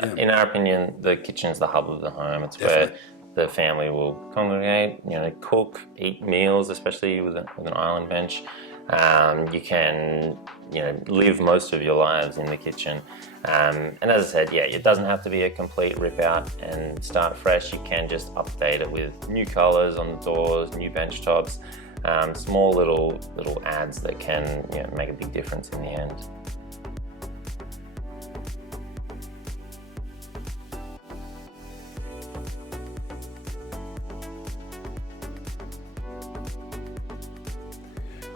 Yeah, In our opinion, the kitchen's the hub of the home. It's definitely. where the family will congregate, cook, eat meals, especially with an island bench. You can, live most of your lives in the kitchen. And as I said, yeah, it doesn't have to be a complete rip out and start fresh. You can just update it with new colors on the doors, new bench tops, small little adds that can make a big difference in the end.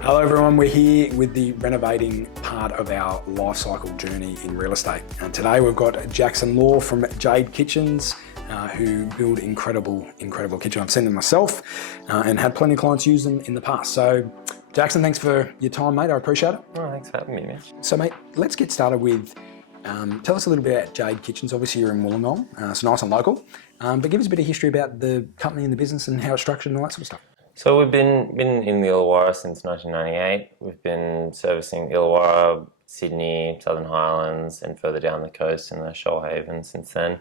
Hello everyone, we're here with the renovating part of our life cycle journey in real estate. And today we've got Jackson Law from Jade Kitchens, who build incredible kitchens. I've seen them myself and had plenty of clients use them in the past. So Jackson, thanks for your time, mate. I appreciate it. Oh, thanks for having me, Mitch. So mate, let's get started with, tell us a little bit about Jade Kitchens. Obviously you're in Wollongong, it's nice and local, but give us a bit of history about the company and the business and how it's structured and all that sort of stuff. So we've been in the Illawarra since 1998. We've been servicing Illawarra, Sydney, Southern Highlands, and further down the coast in the Shoalhaven since then.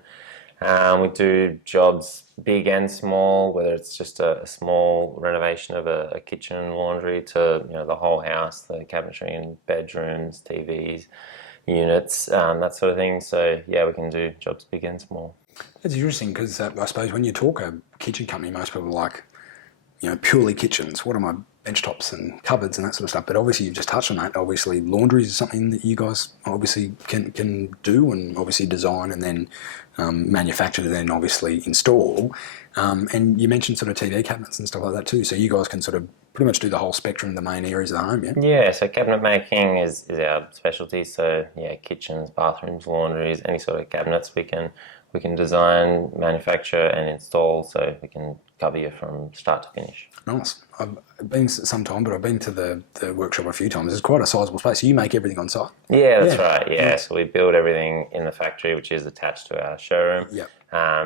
We do jobs big and small, whether it's just a small renovation of a kitchen and laundry to the whole house, the cabinetry and bedrooms, TVs, units, that sort of thing. So yeah, we can do jobs big and small. It's interesting because I suppose when you talk a kitchen company, most people are like, purely kitchens. What are my bench tops and cupboards and that sort of stuff? But obviously you've just touched on that. Obviously laundries is something that you guys obviously can do and obviously design and then manufacture and then obviously install. And you mentioned sort of TV cabinets and stuff like that too. So you guys can sort of pretty much do the whole spectrum, the main areas of the home, yeah? Yeah, so cabinet making is our specialty. So yeah, kitchens, bathrooms, laundries, any sort of cabinets we can design, manufacture and install, so we can cover you from start to finish. Nice. I've been some time, but I've been to the workshop a few times. It's quite a sizable space. So you make everything on site? Yeah, that's right. Yeah, so we build everything in the factory, which is attached to our showroom. Yep.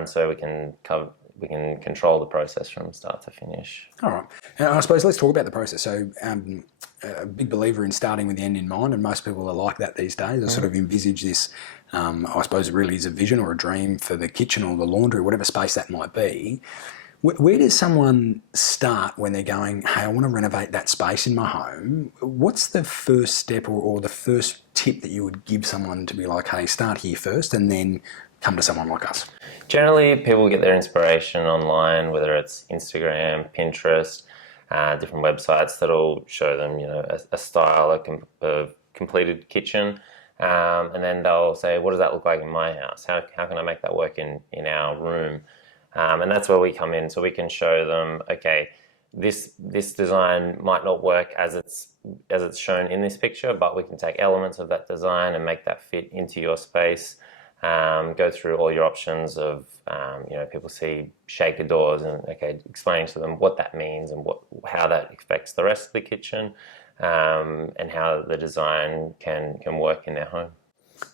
So we can control the process from start to finish. All right. And I suppose let's talk about the process. So a big believer in starting with the end in mind, and most people are like that these days. I sort of envisage this, I suppose it really is a vision or a dream for the kitchen or the laundry, whatever space that might be. Where does someone start when they're going, hey, I want to renovate that space in my home? What's the first step or the first tip that you would give someone to be like, hey, start here first and then come to someone like us? Generally, people get their inspiration online, whether it's Instagram, Pinterest, different websites that'll show them, a style, a completed kitchen. And then they'll say, what does that look like in my house? How can I make that work in our room? And that's where we come in, so we can show them, okay, this design might not work as it's shown in this picture, but we can take elements of that design and make that fit into your space. Go through all your options of, people see shaker doors and, okay, explaining to them what that means and how that affects the rest of the kitchen, and how the design can work in their home.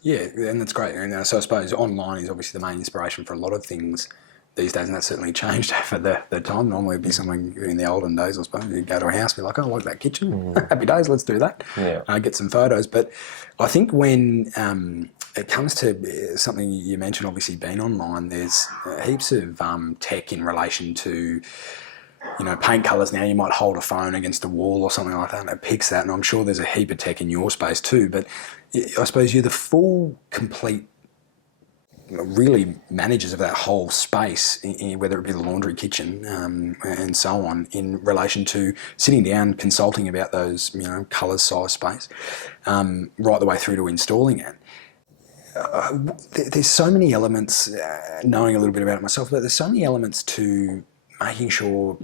Yeah, and that's great. And so I suppose online is obviously the main inspiration for a lot of things these days, and that's certainly changed over the time. Normally it'd be something in the olden days, I suppose. You'd go to a house, be like, oh, I like that kitchen. Happy days, let's do that. Yeah. Get some photos. But I think when it comes to something you mentioned, obviously being online, there's heaps of tech in relation to, paint colours now. You might hold a phone against a wall or something like that and it picks that, and I'm sure there's a heap of tech in your space too. But I suppose you're the full, complete really managers of that whole space, whether it be the laundry, kitchen, and so on, in relation to sitting down, consulting about those, colours, size, space, right the way through to installing it. There's so many elements, knowing a little bit about it myself, but there's so many elements to making sure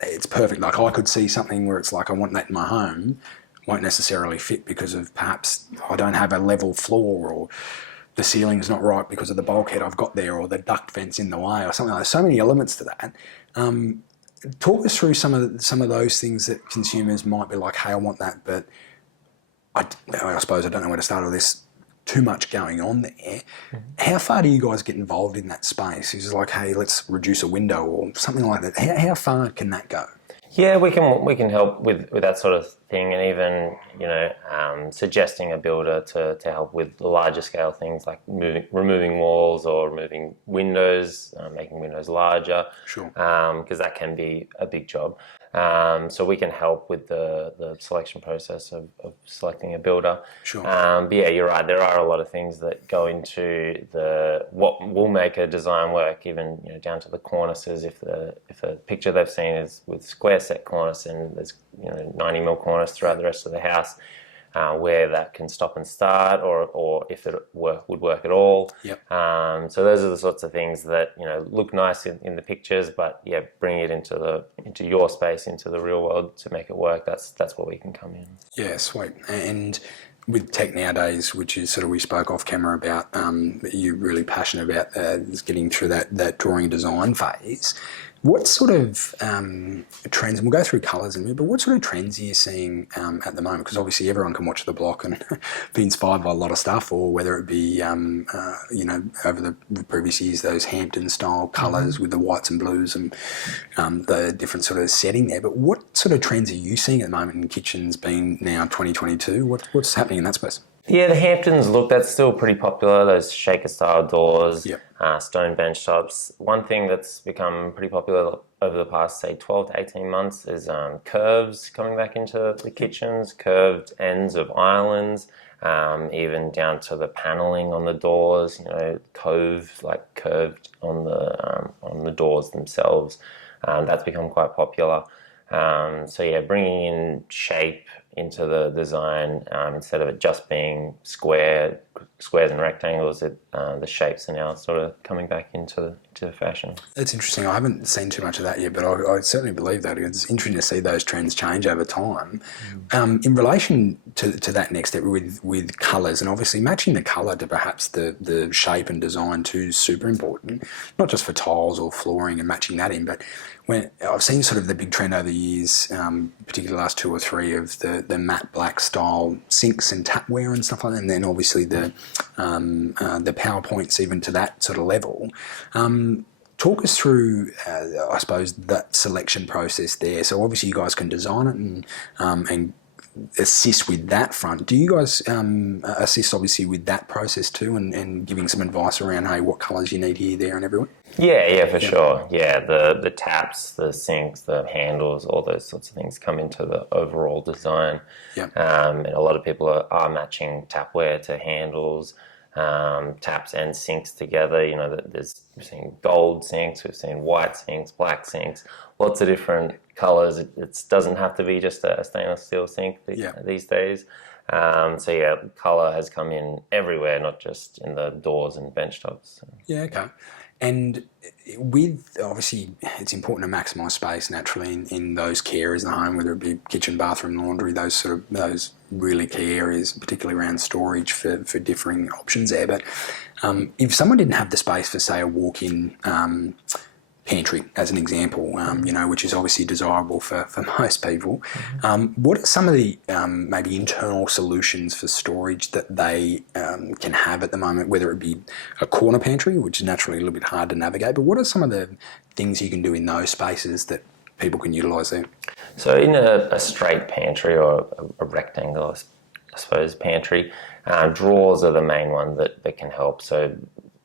it's perfect. Like I could see something where it's like, I want that in my home, won't necessarily fit because of perhaps I don't have a level floor, or the ceiling's not right because of the bulkhead I've got there, or the duct vent's in the way, or something like that. So many elements to that. Talk us through some of those things that consumers might be like, hey, I want that, but I suppose I don't know where to start with this. Too much going on there. Mm-hmm. How far do you guys get involved in that space? Is it like, hey, let's reduce a window or something like that? How far can that go? Yeah, we can help with that sort of thing, and even suggesting a builder to help with the larger scale things like removing walls or removing windows, making windows larger, Sure. because that can be a big job. So we can help with the selection process of selecting a builder. Sure. But yeah, you're right. There are a lot of things that go into what will make a design work, even down to the cornices. If a picture they've seen is with square set cornice and there's 90mm cornice throughout the rest of the house, where that can stop and start, or if it would work at all. Yep. So those are the sorts of things that look nice in the pictures, but yeah, bring it into your space, into the real world to make it work. That's where we can come in. Yeah, sweet. And with tech nowadays, which is sort of we spoke off camera about, you're really passionate about is getting through that drawing design phase. What sort of trends, and we'll go through colours in a minute, but what sort of trends are you seeing at the moment? Because obviously everyone can watch The Block and be inspired by a lot of stuff, or whether it be, over the previous years, those Hampton-style colours with the whites and blues and the different sort of setting there. But what sort of trends are you seeing at the moment in kitchens, being now 2022? What's happening in that space? Yeah, the Hamptons, look, that's still pretty popular, those shaker-style doors, Yep. Stone bench tops. One thing that's become pretty popular over the past, say, 12 to 18 months is curves coming back into the kitchens, curved ends of islands, even down to the paneling on the doors, curved on the doors themselves. That's become quite popular. So yeah, bringing in shape into the design, instead of it just being squares and rectangles, the shapes are now sort of coming back into fashion. That's interesting. I haven't seen too much of that yet, but I certainly believe that. It's interesting to see those trends change over time. In relation to that next step with colours, and obviously matching the colour to perhaps the shape and design too is super important, not just for tiles or flooring and matching that in, but when I've seen sort of the big trend over the years, particularly the last 2 or 3, of the matte black style sinks and tapware and stuff like that, and then obviously the PowerPoints even to that sort of level. Talk us through, I suppose, that selection process there. So obviously you guys can design it and assist with that front. Do you guys assist obviously with that process too, and giving some advice around, hey, what colours you need here, there and everywhere? Yeah, for sure. Yeah, the taps, the sinks, the handles, all those sorts of things come into the overall design. Yeah. And a lot of people are matching tapware to handles, taps and sinks together. We've seen gold sinks, we've seen white sinks, black sinks, lots of different colours. It doesn't have to be just a stainless steel sink these days. So yeah, colour has come in everywhere, not just in the doors and bench tops. Yeah, okay. And with, obviously, it's important to maximise space naturally in those key areas in the home, whether it be kitchen, bathroom, laundry, those really key areas, particularly around storage for differing options there. But if someone didn't have the space for, say, a walk-in pantry, as an example, which is obviously desirable for most people. What are some of the maybe internal solutions for storage that they can have at the moment, whether it be a corner pantry, which is naturally a little bit hard to navigate, but what are some of the things you can do in those spaces that people can utilise there? So in a straight pantry or a rectangle, I suppose, pantry, drawers are the main one that can help. So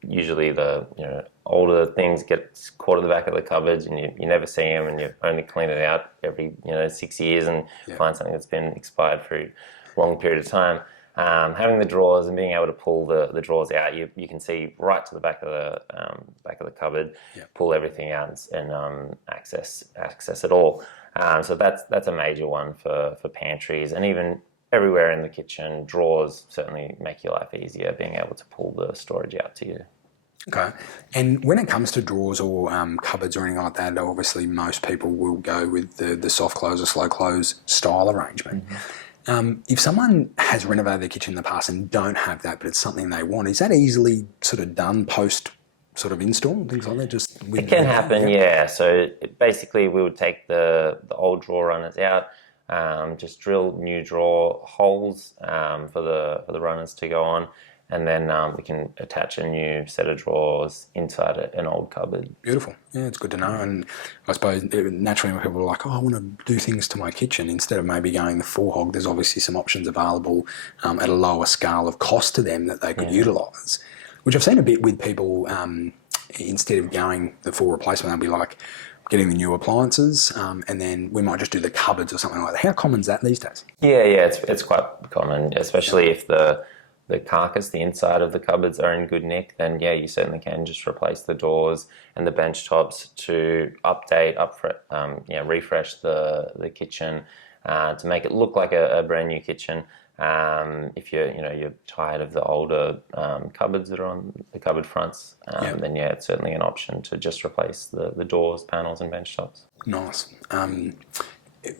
usually the older things get caught at the back of the cupboards and you never see them, and you only clean it out every 6 years and find something that's been expired for a long period of time. Having the drawers and being able to pull the drawers out, you can see right to the back of the cupboard, pull everything out and access it all. So that's a major one for pantries, and even everywhere in the kitchen. Drawers certainly make your life easier, being able to pull the storage out to you. Okay. And when it comes to drawers or cupboards or anything like that, obviously most people will go with the soft close or slow close style arrangement. If someone has renovated their kitchen in the past and don't have that, but it's something they want, is that easily sort of done post sort of install, things like that? It can happen, yeah. So basically we would take the old drawer runners out, just drill new drawer holes for the runners to go on, and then we can attach a new set of drawers inside an old cupboard. Beautiful. Yeah, it's good to know. And I suppose naturally when people are like, oh, I want to do things to my kitchen, instead of maybe going the full hog, there's obviously some options available at a lower scale of cost to them that they could utilise, which I've seen a bit with people. Instead of going the full replacement, they'll be like getting the new appliances, and then we might just do the cupboards or something like that. How common is that these days? Yeah, it's quite common, especially if the carcass, the inside of the cupboards are in good nick, then yeah, you certainly can just replace the doors and the bench tops to refresh the kitchen to make it look like a brand new kitchen. If you're tired of the older cupboards that are on the cupboard fronts, then yeah, it's certainly an option to just replace the doors, panels, and bench tops. Nice.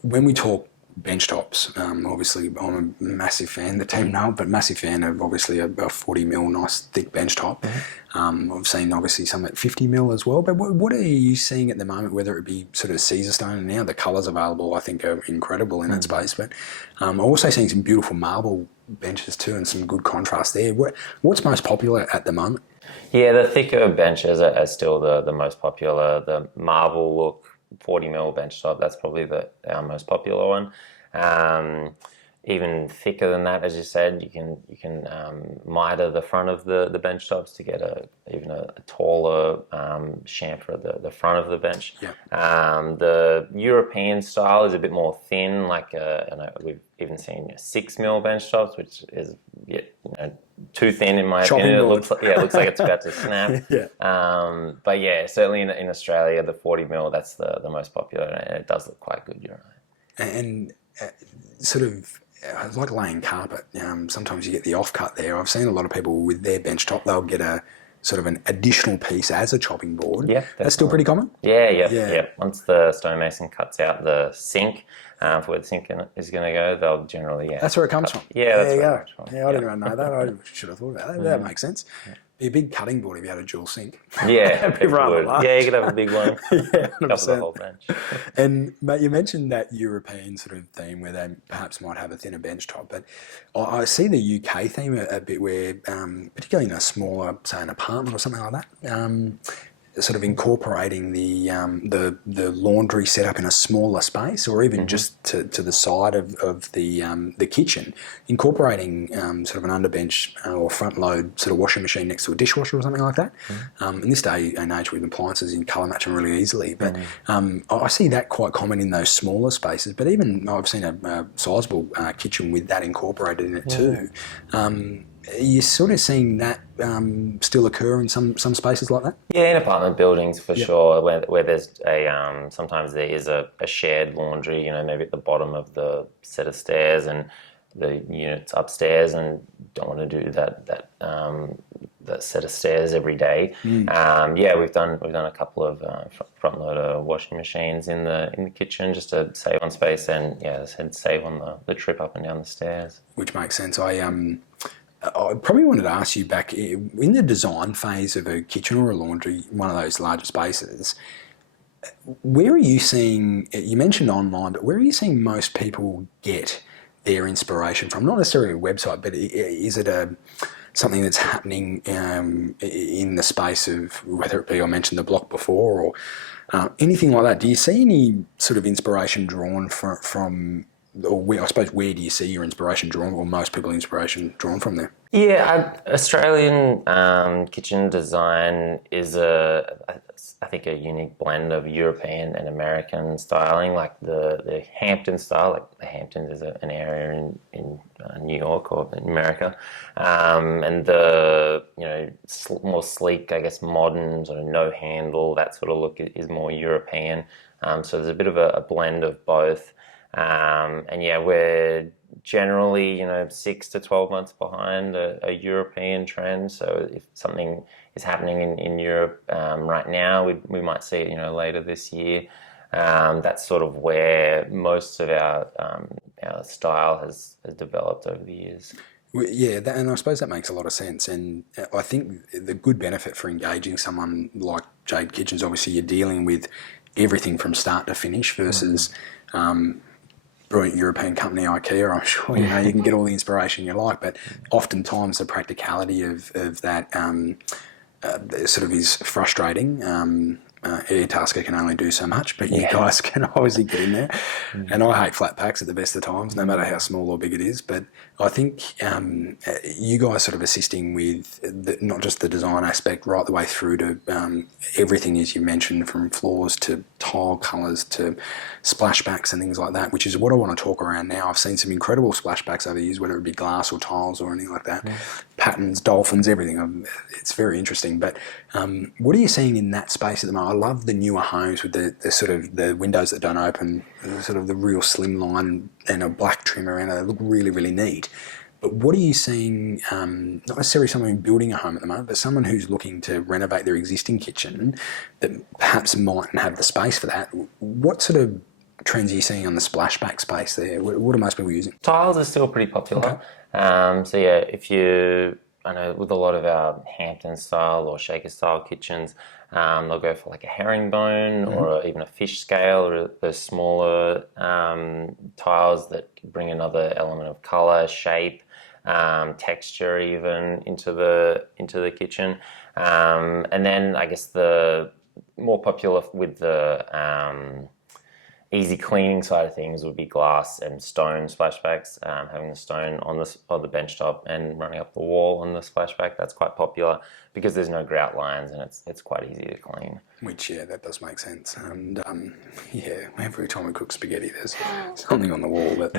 When we talk bench tops, obviously I'm a massive fan, the team know, but massive fan of obviously a 40 mil nice thick bench top. I've seen obviously some at 50 mil as well, but what are you seeing at the moment, whether it be sort of Caesar stone, and now the colours available I think are incredible in that space, but I'm also seeing some beautiful marble benches too and some good contrast there. What's most popular at the moment? Yeah, the thicker benches are still the most popular. The marble look 40 mil bench top, that's probably our most popular one. Even thicker than that, as you said, you can miter the front of the bench tops to get even a taller chamfer at the front of the bench. The European style is a bit more thin, like we've even seen 6 mil bench tops, which is too thin in my opinion. It looks like it's about to snap. But yeah, certainly in Australia, the 40 mil, that's the most popular, and it does look quite good. You're right. And sort of like laying carpet. Sometimes you get the offcut there. I've seen a lot of people with their bench top, they'll get a sort of an additional piece as a chopping board. Yeah, that's still pretty common. Yeah. Once the stonemason cuts out the sink for where the sink is going to go, they'll generally That's where it comes from. Yeah, that's where it comes from. Yeah, I didn't even know that. I should have thought about that. That makes sense. Be a big cutting board if you had a dual sink. Yeah, That'd be rather large. Yeah, you could have a big one. Yeah, 100%. Cover the whole bench. And mate, you mentioned that European sort of theme where they perhaps might have a thinner bench top, but I see the UK theme a bit where, particularly in a smaller, say an apartment or something like that, sort of incorporating the laundry setup in a smaller space, or even just to the side of the kitchen, incorporating sort of an underbench or front load sort of washing machine next to a dishwasher or something like that. In this day and age with appliances, you can colour match them really easily, but I see that quite common in those smaller spaces, but even I've seen a sizable kitchen with that incorporated in it too. You're sort of seeing that still occur in some spaces like that? Yeah, in apartment buildings for sure, where there's sometimes there is a shared laundry, maybe at the bottom of the set of stairs, and the units upstairs, and don't want to do that set of stairs every day. We've done a couple of front loader washing machines in the kitchen just to save on space, and as I said, save on the trip up and down the stairs. Which makes sense. I probably wanted to ask you, back in the design phase of a kitchen or a laundry, one of those larger spaces, where are you seeing, you mentioned online, but where are you seeing most people get their inspiration from? Not necessarily a website, but is it something that's happening in the space of, whether it be, I mentioned the block before, or anything like that? Do you see any sort of inspiration drawn from or where do you see your inspiration drawn, or most people inspiration drawn from there? Yeah, Australian kitchen design is I think a unique blend of European and American styling, like the Hampton style. Like the Hamptons is an area in New York or in America, and the more sleek, I guess, modern sort of no handle, that sort of look is more European. So there's a bit of a blend of both. We're generally 6 to 12 months behind a European trend. So if something is happening in Europe right now, we might see it later this year. That's sort of where most of our style has developed over the years. Yeah, and I suppose that makes a lot of sense. And I think the good benefit for engaging someone like Jade Kitchens, obviously you're dealing with everything from start to finish versus brilliant European company IKEA, I'm sure you can get all the inspiration you like, but oftentimes the practicality of that sort of is frustrating. Airtasker can only do so much, but you guys can obviously get in there. And I hate flat packs at the best of times, no matter how small or big it is. But I think you guys sort of assisting with not just the design aspect, right the way through to everything, as you mentioned, from floors to tile colours to splashbacks and things like that, which is what I want to talk around now. I've seen some incredible splashbacks over the years, whether it be glass or tiles or anything like that. Patterns, dolphins, everything. It's very interesting. But what are you seeing in that space at the moment? I love the newer homes with the sort of the windows that don't open, sort of the real slim line and a black trim around it. They look really, really neat. But what are you seeing, not necessarily someone building a home at the moment, but someone who's looking to renovate their existing kitchen that perhaps mightn't have the space for that? What sort of trends are you seeing on the splashback space there? What are most people using? Tiles are still pretty popular. Okay. So yeah, if you, I know with a lot of our Hampton style or shaker style kitchens, they'll go for like a herringbone or even a fish scale, or the smaller tiles that bring another element of colour, shape, texture even into the kitchen. And then I guess the more popular with the easy cleaning side of things would be glass and stone splashbacks, having the stone on the bench top and running up the wall on the splashback. That's quite popular because there's no grout lines and it's quite easy to clean. Which, yeah, that does make sense. And yeah, every time we cook spaghetti, there's something on the wall. But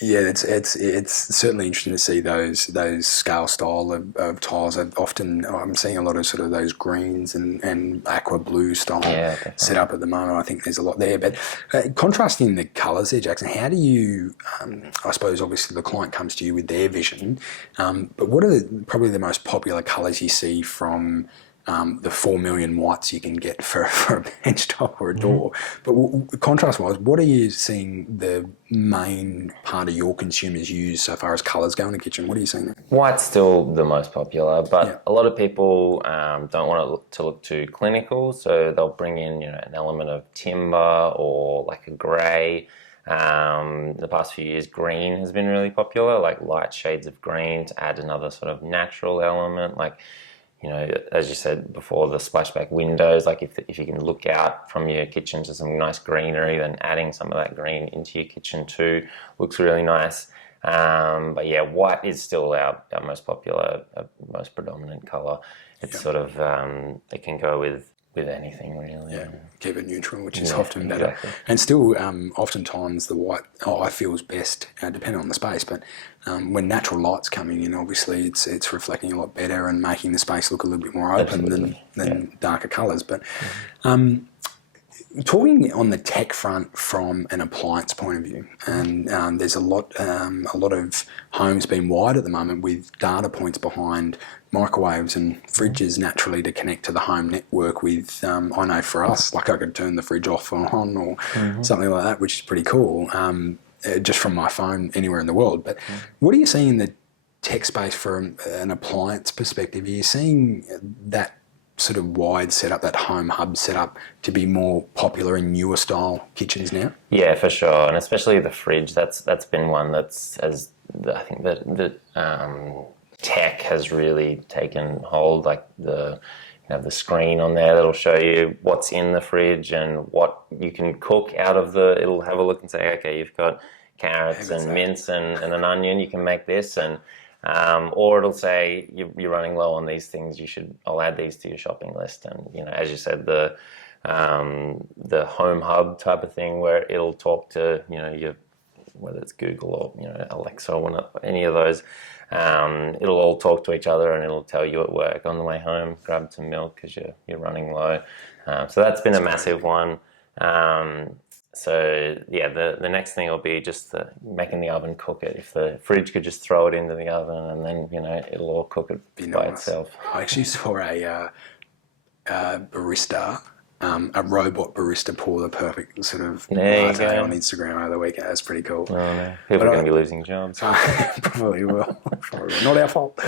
yeah, it's certainly interesting to see those scale style of tiles. I'm seeing a lot of sort of those greens and aqua blue style set up at the moment. I think there's a lot there. But contrasting the colours there, Jackson, how do you, I suppose obviously the client comes to you with their vision, but what are probably the most popular colours you see from the 4 million whites you can get for a bench top or a door? But contrast-wise, what are you seeing the main part of your consumers use so far as colours go in the kitchen? What are you seeing there? White's still the most popular, but a lot of people don't want it to look too clinical, so they'll bring in an element of timber or like a grey. The past few years, green has been really popular, like light shades of green to add another sort of natural element, like as you said before, the splashback windows, like if you can look out from your kitchen to some nice greenery, then adding some of that green into your kitchen too looks really nice. But yeah, white is still our most popular, most predominant colour. It's sort of, it can go with anything really. Yeah, keep it neutral, which is often better. Exactly. And still, oftentimes the white I feel is best, depending on the space, but when natural light's coming in, obviously it's reflecting a lot better and making the space look a little bit more open than darker colours. But talking on the tech front from an appliance point of view, and there's a lot of homes being wired at the moment with data points behind microwaves and fridges naturally to connect to the home network with, I know for us, like I could turn the fridge off or on or something like that, which is pretty cool, just from my phone anywhere in the world. But what are you seeing in the tech space from an appliance perspective? Are you seeing that sort of wide setup, that home hub setup, to be more popular in newer style kitchens now? Yeah, for sure, and especially the fridge. That's been one I think that tech has really taken hold. Like the screen on there that'll show you what's in the fridge and what you can cook out of it'll have a look and say, okay, you've got carrots and mince and an onion, you can make this, and or it'll say you're running low on these things, I'll add these to your shopping list. And as you said, the home hub type of thing where it'll talk to your, whether it's Google or Alexa or any of those, it'll all talk to each other and it'll tell you at work on the way home, grab some milk because you're running low. So that's been a massive one. So yeah, the next thing will be just making the oven cook it. If the fridge could just throw it into the oven and then it'll all cook it by itself. I actually saw a barista, a robot barista pour the perfect sort of latte on Instagram over the weekend. That's pretty cool. Oh, no. People are going to be losing jobs. Probably will. Not our fault.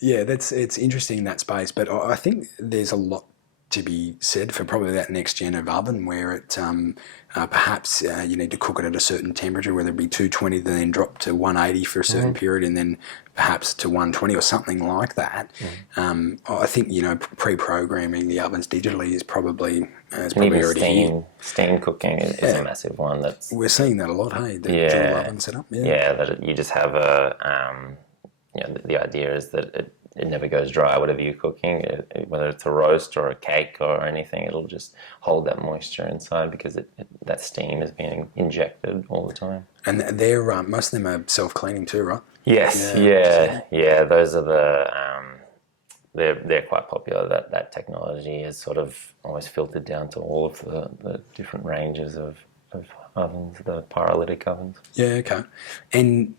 Yeah, it's interesting, that space, but I think there's a lot to be said for probably that next gen of oven where it perhaps you need to cook it at a certain temperature, whether it be 220, then drop to 180 for a certain period, and then perhaps to 120 or something like that. I think pre-programming the ovens digitally is probably And probably even already here. steam cooking is a massive one. That's We're seeing that a lot. Hey, the dual oven setup. yeah. That you just have the idea is that it never goes dry. Whatever you're cooking, whether it's a roast or a cake or anything, it'll just hold that moisture inside because that steam is being injected all the time. And they're most of them are self-cleaning too, right? Yes, yeah. Those are the they're quite popular. That technology is sort of almost filtered down to all of the different ranges of ovens, the pyrolytic ovens. Yeah, okay. And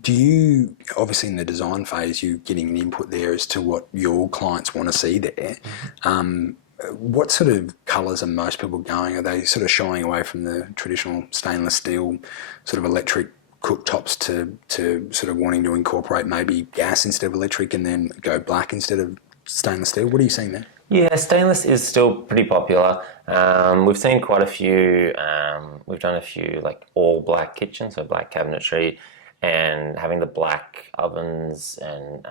do you, obviously in the design phase, you're getting an input there as to what your clients want to see there. What sort of colours are most people going? Are they sort of shying away from the traditional stainless steel sort of electric cooktops to sort of wanting to incorporate maybe gas instead of electric and then go black instead of stainless steel? What are you seeing there? Yeah, stainless is still pretty popular. We've seen quite a few. We've done a few like all black kitchens, so black cabinetry, and having the black ovens and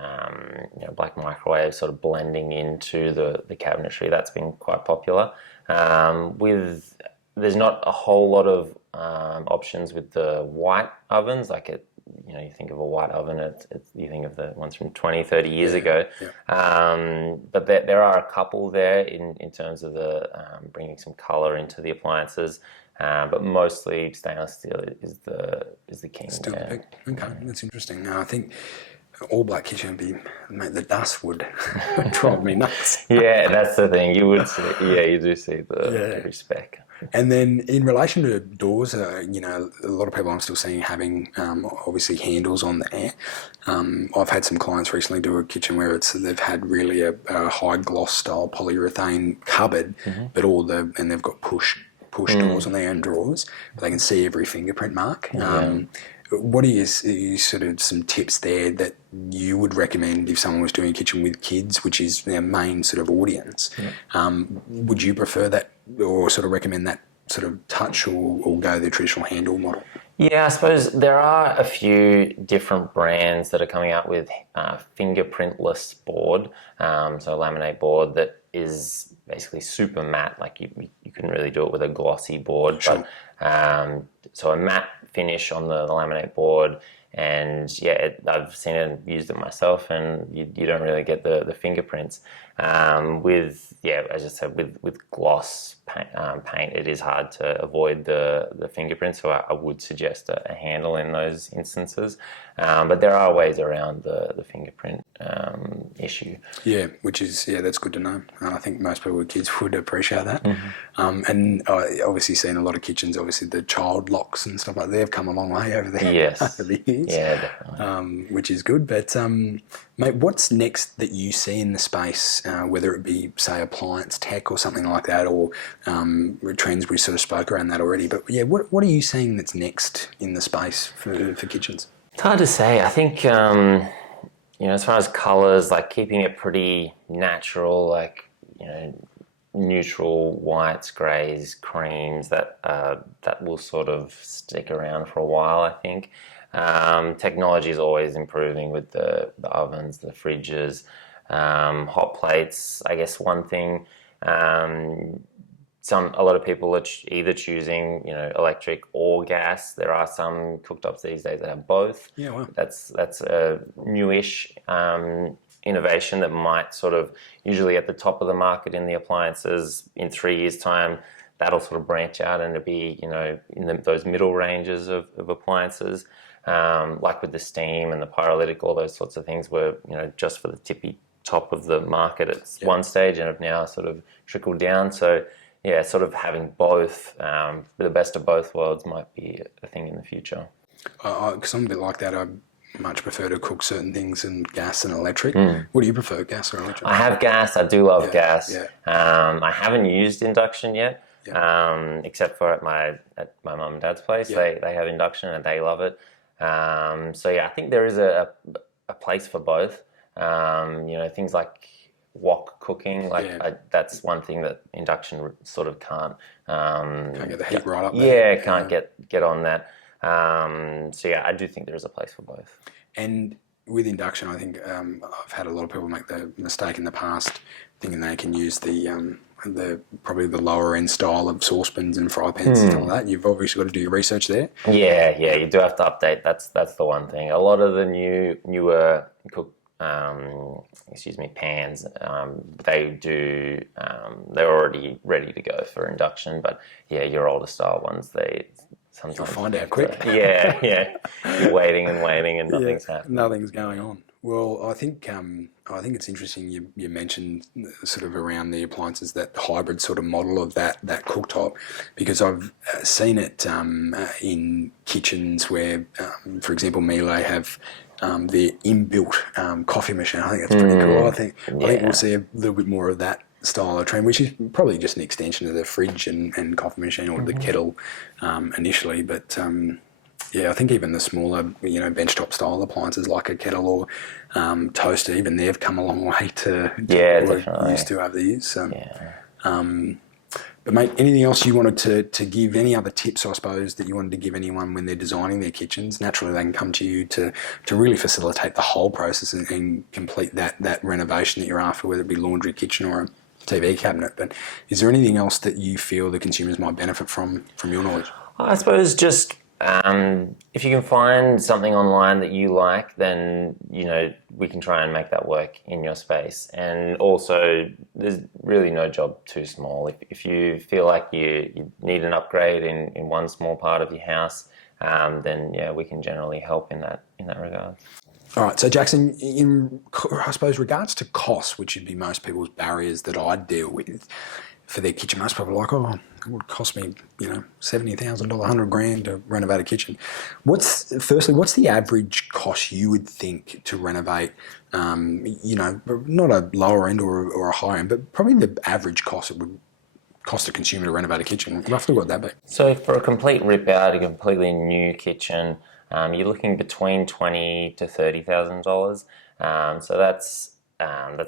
black microwaves sort of blending into the cabinetry. That's been quite popular. There's not a whole lot of options with the white ovens. Like you think of a white oven, you think of the ones from 20, 30 years ago. Yeah. But there are a couple there in terms of the bringing some color into the appliances. But mostly stainless steel is the king. Still the pick. Okay, that's interesting. Now I think all black kitchen the dust would drive me nuts. Yeah, that's the thing. You would see, you do see the spec. And then in relation to doors, a lot of people I'm still seeing having obviously handles on there. I've had some clients recently do a kitchen where they've had really a high gloss style polyurethane cupboard, but and they've got push doors on their own drawers, but they can see every fingerprint mark. What are you sort of some tips there that you would recommend if someone was doing a kitchen with kids, which is their main sort of audience? Would you prefer that or sort of recommend that sort of touch or go the traditional handle model? Yeah, I suppose there are a few different brands that are coming out with fingerprintless board, so laminate board that is basically super matte. Like you couldn't really do it with a glossy board, Sure. But so a matte finish on the laminate board, and I've seen it and used it myself, and you don't really get the fingerprints. As I said, with gloss paint, it is hard to avoid the fingerprints, so I would suggest a handle in those instances. But there are ways around the fingerprint issue. Yeah, that's good to know. I think most people with kids would appreciate that. And I obviously seen a lot of kitchens, obviously the child locks and stuff like that, they've come a long way over there. Yes. Over the years. Yeah, definitely. Which is good. But mate, what's next that you see in the space, whether it be, say, appliance tech or something like that, or trends? We sort of spoke around that already. But yeah, what are you seeing that's next in the space for kitchens? It's hard to say. I think, as far as colours, like keeping it pretty natural, like, neutral whites, greys, creams, that will sort of stick around for a while, I think. Technology is always improving with the ovens, the fridges, hot plates. I guess one thing, a lot of people are either choosing, electric or gas. There are some cooktops these days that have both. Yeah, wow. That's a newish innovation that might sort of, usually at the top of the market in the appliances, in 3 years' time, that'll sort of branch out and to be, in those middle ranges of appliances, like with the steam and the pyrolytic, all those sorts of things were, just for the tippy top of the market at one stage and have now sort of trickled down. So, yeah, sort of having both, the best of both worlds might be a thing in the future. Because I'm a bit like that. I much prefer to cook certain things in gas and electric. What do you prefer, gas or electric? I have gas. I do love gas. Yeah. I haven't used induction yet, except for at my mum and dad's place. Yeah. They have induction and they love it. I think there is a place for both. Things like wok cooking. Like Yeah. that's one thing that induction sort of can't. Can't get the heat right up there. Yeah, can't get on that. So yeah, I do think there is a place for both. And with induction, I think I've had a lot of people make the mistake in the past thinking they can use the probably the lower end style of saucepans and fry pans and stuff like that. You've obviously got to do your research there. Yeah, you do have to update. That's the one thing. A lot of the newer pans, they do. They're already ready to go for induction. But yeah, your older style ones, they sometimes You'll find out quick. Yeah. You're waiting and nothing's happening. Nothing's going on. Well, I think it's interesting you mentioned sort of around the appliances, that hybrid sort of model of that cooktop, because I've seen it in kitchens where, for example, Miele have their inbuilt coffee machine. I think that's pretty cool. I think we'll see a little bit more of that style of trend, which is probably just an extension of the fridge and coffee machine or the kettle initially, but. Yeah, I think even the smaller, benchtop style appliances like a kettle or toaster, even they've come a long way to what we're used to over the years. So, but mate, anything else you wanted to give? Any other tips, I suppose, that you wanted to give anyone when they're designing their kitchens? Naturally, they can come to you to really facilitate the whole process and complete that renovation that you're after, whether it be laundry, kitchen, or a TV cabinet. But is there anything else that you feel the consumers might benefit from your knowledge? I suppose just. If you can find something online that you like, then we can try and make that work in your space. And also, there's really no job too small. If you feel like you need an upgrade in one small part of your house, then we can generally help in that regard. All right, so Jackson, in I suppose regards to costs, which would be most people's barriers that I deal with for their kitchen, most people are like, it would cost me, $70,000, $100,000 to renovate a kitchen. What's the average cost you would think to renovate? Not a lower end or a higher end, but probably the average cost it would cost a consumer to renovate a kitchen. Roughly what would that be? So for a complete rip out, a completely new kitchen, you're looking between $20,000 to $30,000. So that's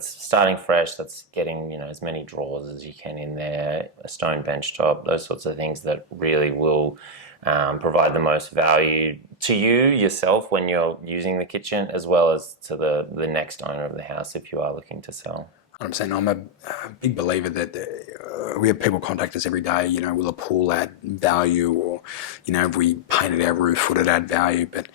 starting fresh. That's getting as many drawers as you can in there, a stone bench top, those sorts of things that really will provide the most value to you yourself when you're using the kitchen, as well as to the next owner of the house if you are looking to sell. I'm a big believer that we have people contact us every day. Will a pool add value, or if we painted our roof, would it add value? But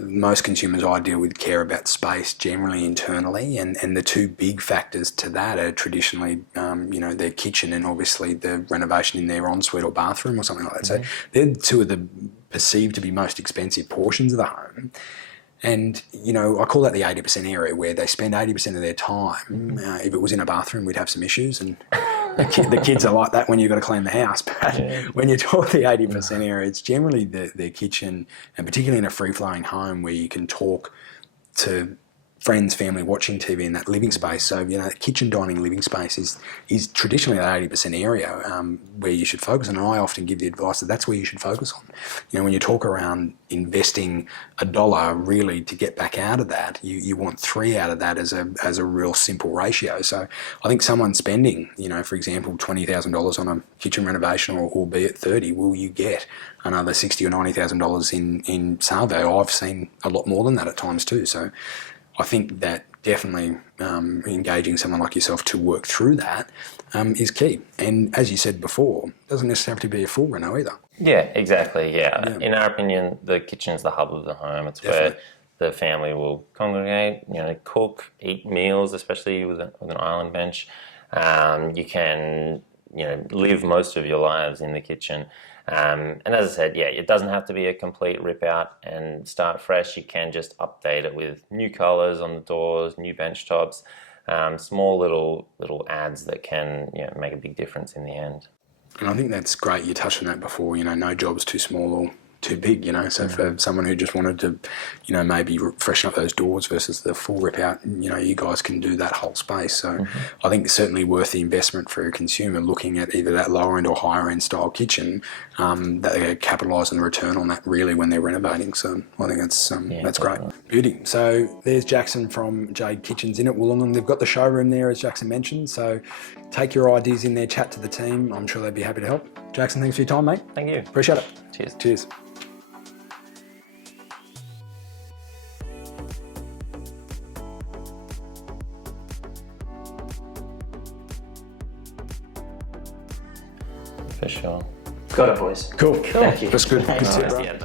most consumers I deal with care about space generally internally, and the two big factors to that are traditionally, their kitchen and obviously the renovation in their ensuite or bathroom or something like that. So they're two of the perceived to be most expensive portions of the home. And, I call that the 80% area, where they spend 80% of their time. If it was in a bathroom, we'd have some issues, and the kids are like that when you've got to clean the house. But when you talk the 80% area, it's generally their kitchen, and particularly in a free-flowing home where you can talk to friends, family, watching TV in that living space. So, kitchen, dining, living space is traditionally that 80% area where you should focus on. And I often give the advice that that's where you should focus on. When you talk around investing $1 really to get back out of that, you want 3 out of that as a real simple ratio. So I think someone spending, for example, $20,000 on a kitchen renovation, or albeit 30, will you get another $60,000 or $90,000 in sale value? I've seen a lot more than that at times too. So I think that definitely engaging someone like yourself to work through that is key. And as you said before, it doesn't necessarily have to be a full reno either. Yeah, exactly. Yeah. In our opinion, the kitchen's the hub of the home. It's where the family will congregate, cook, eat meals, especially with an island bench. You can, live most of your lives in the kitchen. And as I said, it doesn't have to be a complete rip out and start fresh. You can just update it with new colors on the doors, new bench tops, small little adds that can make a big difference in the end. And I think that's great. You touched on that before. No job's too small or too big, you know. So for someone who just wanted to, you know, maybe freshen up those doors versus the full rip out, you know, you guys can do that whole space. So I think it's certainly worth the investment for a consumer looking at either that lower end or higher end style kitchen, that they capitalise on the return on that really when they're renovating. So I think that's great. Beauty. So there's Jackson from Jade Kitchens in at Wollongong. They've got the showroom there, as Jackson mentioned. So take your ideas in there, chat to the team. I'm sure they'd be happy to help. Jackson, thanks for your time, mate. Thank you. Appreciate it. Cheers. Cheers. For sure. Got it, boys. Cool. Thank you. That's good. Good tip, bro. Yeah.